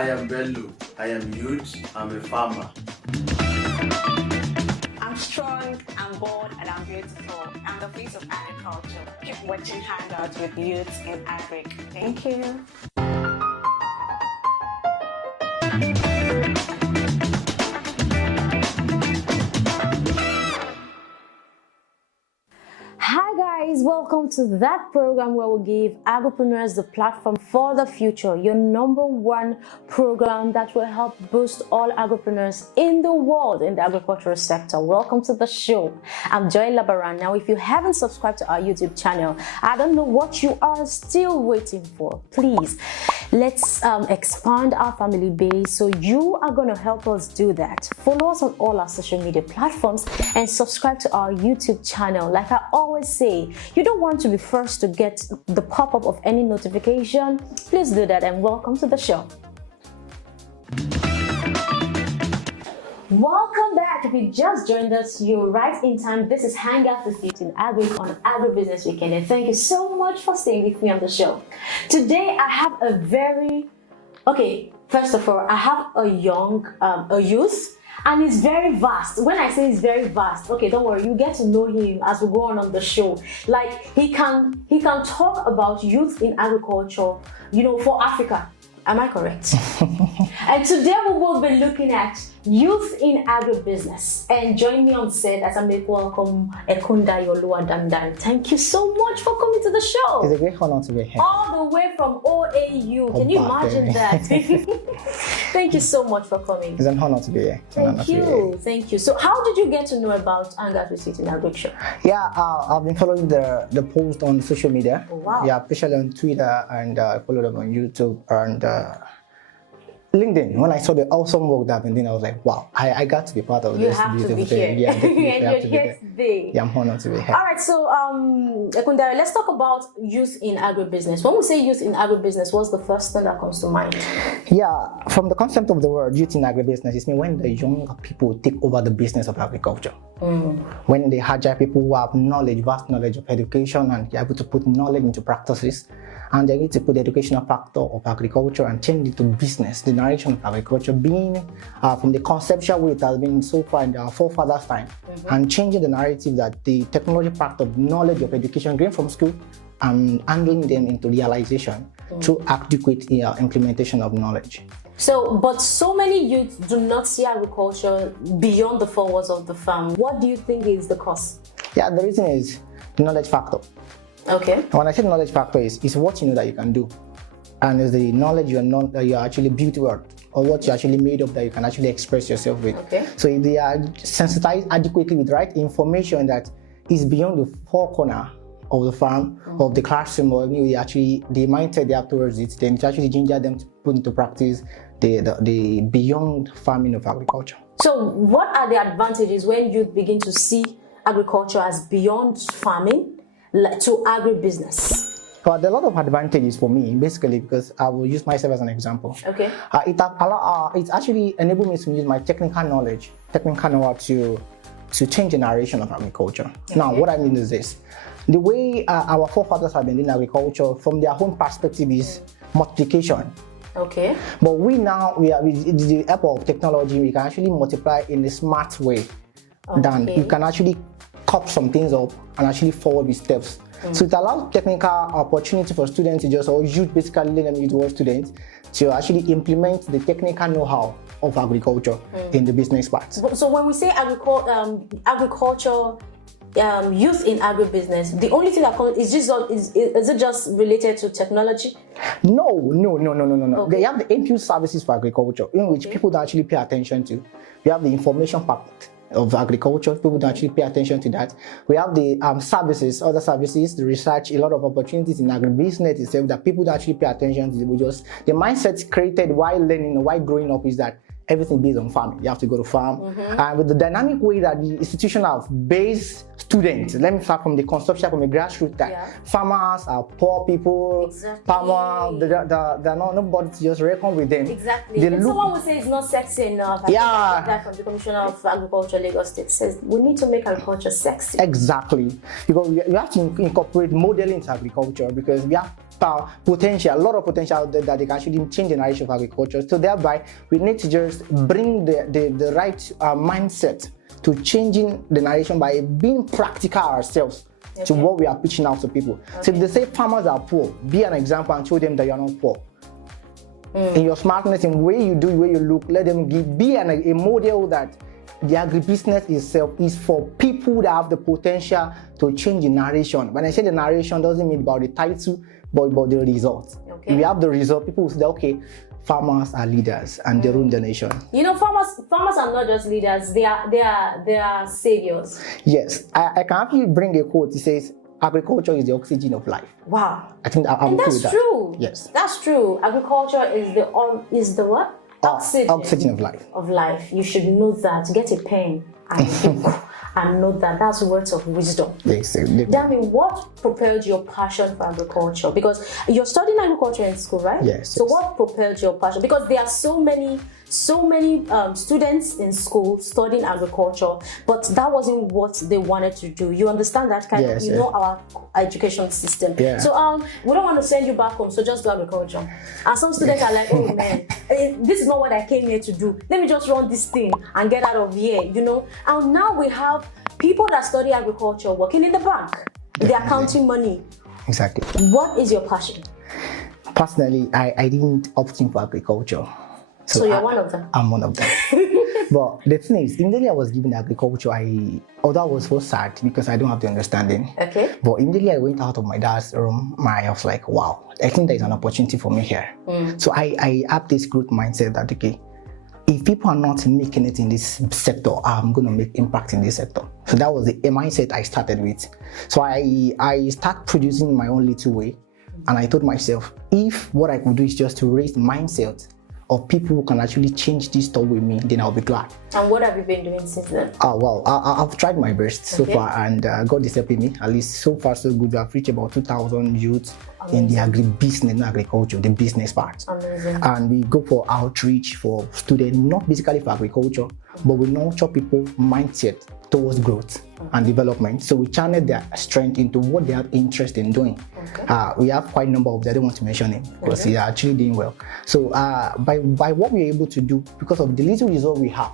I am Bello. I am youth. I'm a farmer. I'm strong, I'm bold, and I'm beautiful. I'm the face of agriculture. Keep watching Hangouts with Youth in Agric. Thank you. Hi guys, welcome to that program where we give agripreneurs the platform for the future, your #1 program that will help boost all agripreneurs in the world in the agricultural sector. Welcome to the show. I'm Joy Labaran. Now, if you haven't subscribed to our YouTube channel, I don't know what you are still waiting for. Please, let's expand our family base, so you are going to help us do that. Follow us on all our social media platforms and subscribe to our YouTube channel. Like I always say, you don't want to be first to get the pop-up of any notification. Please do that, and welcome to the show. Welcome back. If you just joined us, you're right in time. This is Hangout with Youth in Agric on Agribusiness Weekend, and thank you so much for staying with me on the show. Today I have first of all, I have a youth. And it's very vast. When I say it's very vast, okay, don't worry, you get to know him as we go on the show. Like he can talk about youth in agriculture, for Africa. Am I correct? And today we will be looking at youth in agribusiness. And join me on set as I make welcome Ekundayo Oluwamilare. Thank you so much for coming to the show. It's a great honor to be here. All the way from OAU. Can you imagine that? Thank you so much for coming. It's an honor to be here. Thank you. So how did you get to know about Hangout with Youth in Agric? Yeah, I've been following the post on social media. Oh, wow. Yeah, especially on Twitter, and I follow them on YouTube and LinkedIn. When I saw the awesome work that I've been doing, I was like, wow, I got to be part of this beautiful thing. Yeah, definitely. And you're here today. Yeah, I'm honored to be here. All right, so Ekundayo, let's talk about youth in agribusiness. When we say youth in agribusiness, what's the first thing that comes to mind? Yeah, from the concept of the word youth in agribusiness, it means when the young people take over the business of agriculture. When the agile people who have vast knowledge of education, and they're able to put knowledge into practices, and they need to put the educational factor of agriculture and change it to business, the narration of agriculture being from the conceptual way it has been so far in our forefathers' time, and changing the narrative that the technology factor of knowledge of education gained from school and handling them into realization through adequate implementation of knowledge. But so many youth do not see agriculture beyond the four walls of the farm. What do you think is the cause? Yeah, the reason is the knowledge factor. Okay. And when I say knowledge factor is what you know that you can do, and is the knowledge that you're actually built with, or what you're actually made of that you can actually express yourself with. Okay. So if they are sensitized adequately with the right information that is beyond the four corner of the farm, of the classroom, or the mindset they have towards it, then it actually ginger them to put into practice the beyond farming of agriculture. So what are the advantages when youth begin to see agriculture as beyond farming to agribusiness? There are a lot of advantages for me, basically, because I will use myself as an example. Okay. It actually enabled me to use my technical knowledge to change the narration of agriculture. Okay. Now, what I mean is this. The way our forefathers have been doing agriculture from their own perspective is multiplication. Okay. But with the help of technology, we can actually multiply in a smart way. Than you can actually cut some things up and actually forward with steps. So it allows technical opportunity for students or youth, basically let them use the word students, to actually implement the technical know-how of agriculture in the business part. So when we say agriculture, youth in agribusiness, the only thing that comes is it just related to technology? No. Okay. They have the input services for agriculture, in which people don't actually pay attention to. We have the information part of agriculture, people don't actually pay attention to that. We have the other services, the research, a lot of opportunities in agribusiness itself that people don't actually pay attention to. The mindset created while learning or while growing up is that everything based on farming. You have to go to farm. And with the dynamic way that the institution have based students, let me start from the conception, from the grassroots, that farmers are poor people, farmers, they're not nobody to just reckon with them. Exactly. And someone would say it's not sexy enough. I that from the Commissioner of Agriculture, Lagos State, says we need to make agriculture sexy. Exactly. Because we have to incorporate modeling into agriculture, because we have potential, a lot of potential that they can actually change the narration of agriculture. So thereby, we need to just bring the right mindset to changing the narration by being practical ourselves to what we are preaching out to people. So if they say farmers are poor, be an example and show them that you're not poor. In your smartness, in the way you do, the way you look, let them be a model that the agribusiness itself is for people that have the potential to change the narration. When I say the narration, doesn't mean about the title, but about the results. If we have the result, people will say, okay, farmers are leaders and they rule the nation. You know, farmers are not just leaders; they are saviors. Yes, I can actually bring a quote. It says, "Agriculture is the oxygen of life." Wow, I think I'm and cool that's with that. true. Yes, that's true. Agriculture is the what? Oxygen of life. Of life. You should know that. Get a pen and book and know that. That's words of wisdom. Yes, Tell me, what propelled your passion for agriculture? Because you're studying agriculture in school, right? Yes. So what propelled your passion? Because there are so many students in school studying agriculture, but that wasn't what they wanted to do. You understand that kind of, you know, our education system. Yeah. So we don't want to send you back home, so just do agriculture. And some students are like, oh man, this is not what I came here to do. Let me just run this thing and get out of here, you know. And now we have people that study agriculture working in the bank. They are counting money. Exactly. What is your passion? Personally, I didn't opt in for agriculture. So you're one of them? I'm one of them. But the thing is, immediately I was given agriculture, although I was so sad because I don't have the understanding. Okay. But immediately I went out of my dad's room, I was like, wow, I think there's an opportunity for me here. So I have this growth mindset that, okay, if people are not making it in this sector, I'm going to make impact in this sector. So that was the mindset I started with. So I started producing my own little way. And I told myself, if what I could do is just to raise the mindset of people who can actually change this store with me, then I'll be glad. And what have you been doing since then? Well, I've tried my best so far, and God is helping me. At least so far so good. We have reached about 2,000 youths in the agribusiness, not agriculture, the business part. Amazing. And we go for outreach for students, not basically for agriculture, but we nurture people mindset towards growth and development. So we channel their strength into what they have interest in doing. We have quite a number of them. I don't want to mention him because they are actually doing well. So by what we're able to do, because of the little result we have,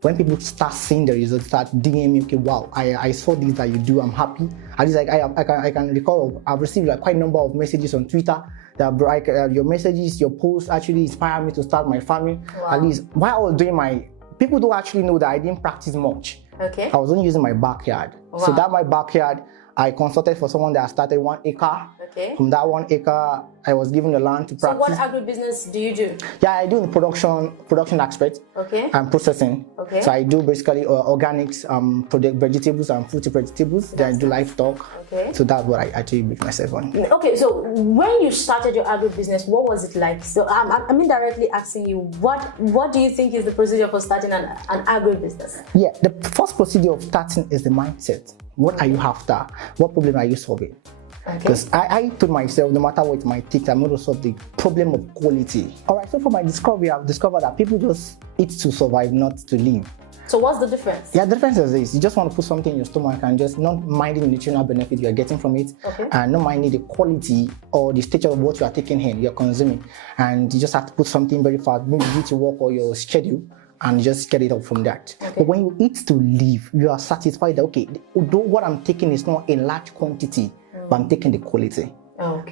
when people start seeing the results, start DMing me, okay, wow, I saw this that you do, I'm happy. At least I can recall I've received like quite a number of messages on Twitter that your messages, your posts actually inspire me to start my farming. Wow. At least while I was doing people don't actually know that I didn't practice much. Okay. I was only using my backyard. Wow. So that my backyard, I consulted for someone that started 1 acre. Okay. From that 1 acre, I was given the land to practice. So what agribusiness do you do? Yeah, I do the production aspect. Okay. And processing. Okay. So I do basically organics, vegetables and fruity vegetables. Then I do livestock. Okay. So that's what I actually make myself on. Okay, so when you started your agribusiness, what was it like? So I'm indirectly asking you, what do you think is the procedure for starting an agribusiness? Yeah, the first procedure of starting is the mindset. What are you after? What problem are you solving? Because I told myself, no matter what it might take, I'm going to solve the problem of quality. All right, so for my discovery, I've discovered that people just eat to survive, not to live. So what's the difference? Yeah, the difference is this. You just want to put something in your stomach and just not minding the nutritional benefit you are getting from it, and not minding the quality or the stature of what you are taking in, you're consuming. And you just have to put something very fast, maybe due to work or your schedule, and just get it up from that. But when you eat to live, you are satisfied that, okay, although what I'm taking is not in large quantity, but I'm taking the quality.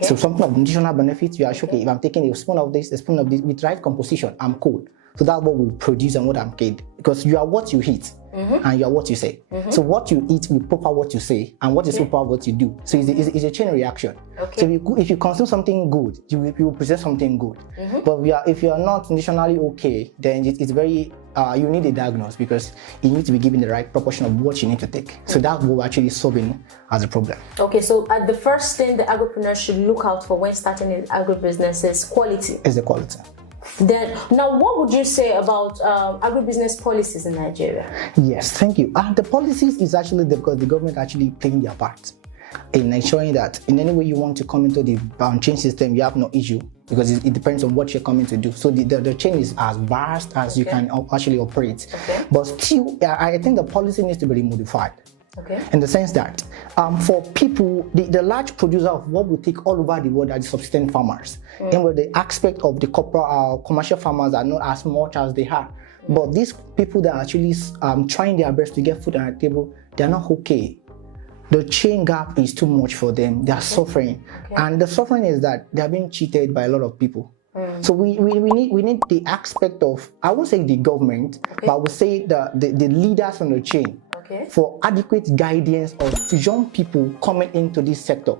So something of nutritional benefits, you are sure, okay, if I'm taking a spoon of this, with right composition, I'm cool. So that's what we produce and what I'm paid. Because you are what you eat and you are what you say. So what you eat will proper what you say, and what is proper what you do. So it's a chain reaction. So if you consume something good, you will present something good. But if you are not nutritionally okay, then it's very you need a diagnosis, because you need to be given the right proportion of what you need to take. So that's what we're actually solving as a problem. Okay, so the first thing the agripreneur should look out for when starting an agribusiness is quality. Is the quality. Then, now what would you say about agribusiness policies in Nigeria? Yes, thank you. The policies is actually because the government actually playing their part in ensuring that in any way you want to come into the chain system, you have no issue, because it depends on what you're coming to do. So the chain is as vast as you can actually operate. But still, I think the policy needs to be modified. Okay. In the sense that for people, the large producer of what we take all over the world are the subsistence farmers. And where the aspect of the corporate commercial farmers are not as much as they are. But these people that are actually trying their best to get food on the table, they're not okay. The chain gap is too much for them. They are suffering. And the suffering is that they are being cheated by a lot of people. So we need the aspect of, I won't say the government, but I would say the leaders on the chain for adequate guidance of young people coming into this sector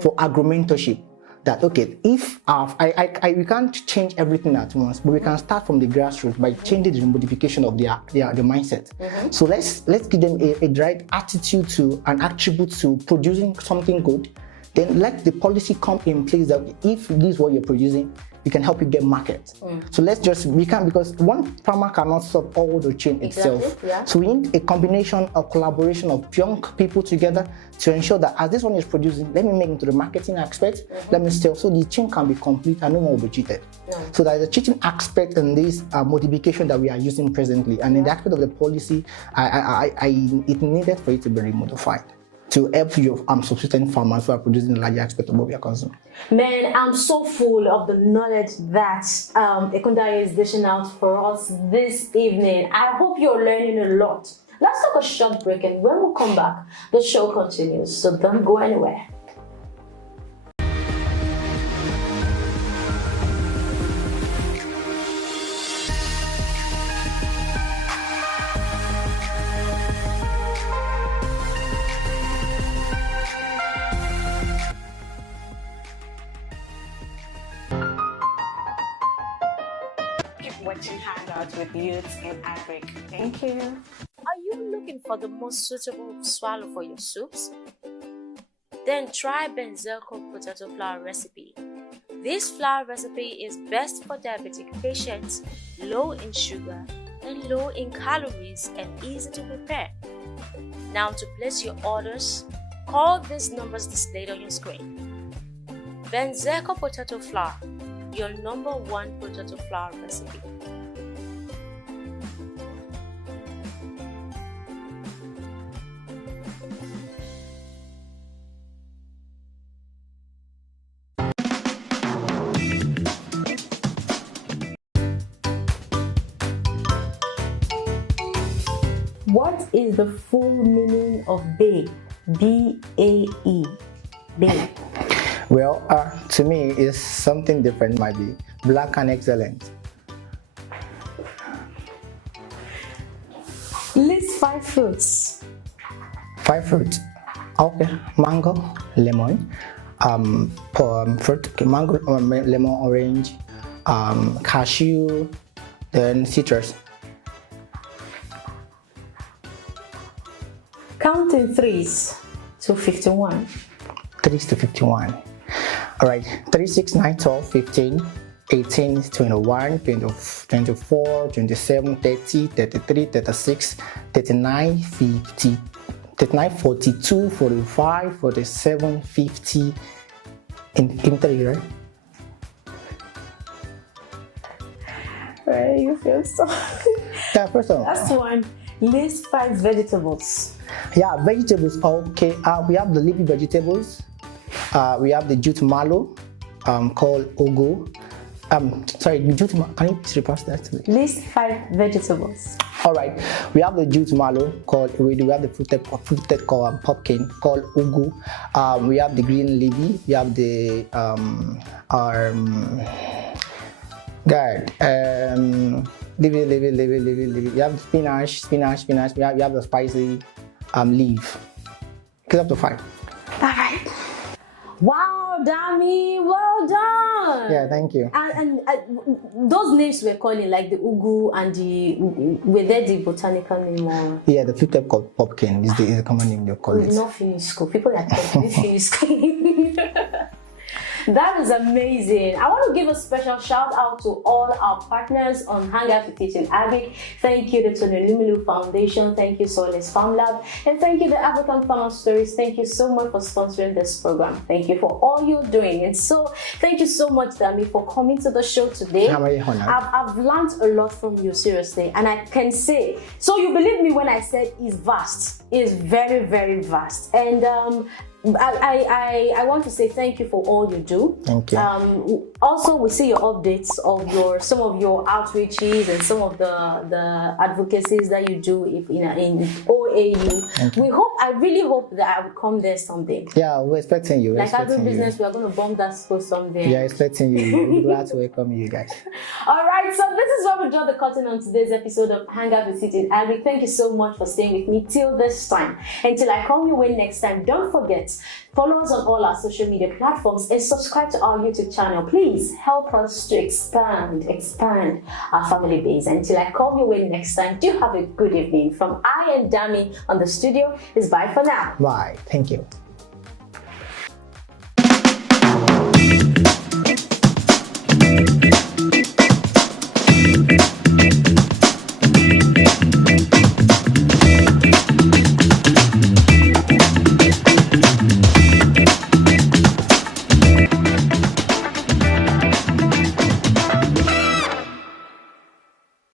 for agro-mentorship. That okay, if we can't change everything at once, but we can start from the grassroots by changing the modification of their mindset. So let's give them a right attitude to an attribute to producing something good. Then let the policy come in place that if this is what you're producing, we can help you get market. So we can, because one farmer cannot solve all the chain itself. So we need a combination of collaboration of young people together to ensure that as this one is producing, let me make into the marketing aspect, let me sell, so the chain can be complete and no one will be cheated. So that is the cheating aspect in this modification that we are using presently, and in the aspect of the policy, it needed for it to be remodified to help your subsistence farmers who are producing a large aspect of what we are consuming. Man, I'm so full of the knowledge that Ekundayo is dishing out for us this evening. I hope you're learning a lot. Let's take a short break, and when we come back, the show continues, so don't go anywhere. Watching Hangouts with Youths in Agric. Thank you. Are you looking for the most suitable swallow for your soups? Then try Benzerco potato flour recipe. This flour recipe is best for diabetic patients, low in sugar and low in calories, and easy to prepare. Now to place your orders, call these numbers displayed on your screen. Benzerco potato flour, your #1 potato flour recipe. What is the full meaning of BAE? B-A-E. BAE. Well, to me, it's something different. Might be black and excellent. List 5 fruits. 5 fruits. Okay, mango, lemon, fruit. Okay, mango, lemon, orange, cashew, then citrus. Counting 3s to 51. 3s to 51. All right, 3, 6, 9, 12, 15, 18, 21, 24, 27, 30, 33, 36, 39, 50, 39, 42, 45, 47, 50, in 3, right? Right, you feel so. Yeah, first one. That's one. List 5 vegetables. Yeah, vegetables. Okay, we have the leafy vegetables. We have the jute mallow, called ugu. Sorry, jute mallow. Can you please repeat that to me? List 5 vegetables. All right, we have the jute mallow called ewedu. We have the fruited called pumpkin called ugu. We have the green leafy. We have the leafy. We have spinach. We have the spicy leaf. Get up to 5. All right. Wow, Dami, well done. Yeah, thank you. And those names we're calling, like the ugu and were they the botanical name or? Yeah, the fruit called pumpkin is the common name they call it. We've not finished school. People are telling me finish school. That is amazing. I want to give a special shout out to all our partners on Hangout with Teaching Agric. Thank you, the Tony Lumilu Foundation. Thank you, Solis Farm Lab. And thank you, the African Farmer Stories. Thank you so much for sponsoring this program. Thank you for all you're doing. And so, thank you so much, Dami, for coming to the show today. I've learned a lot from you, seriously. And I can say, so you believe me when I said it's vast. It's very, very vast. And I want to say thank you for all you do. Thank you. Also, we see your updates of some of your outreaches and some of the advocacies that you do in OAU. I really hope that I will come there someday. Yeah, we're expecting you. Like Agribusiness, we are going to bomb that school someday. Yeah, expecting you. We're glad to welcome you guys. All right, so this is where we draw the curtain on today's episode of Hang Out with Teaching Agric. Thank you so much for staying with me till this time. Until I come your way next time, don't forget, follow us on all our social media platforms and subscribe to our YouTube channel. Please help us to expand our family base. Until I come your way next time, do have a good evening. From I and Dami on the studio, is bye for now. Bye. Thank you.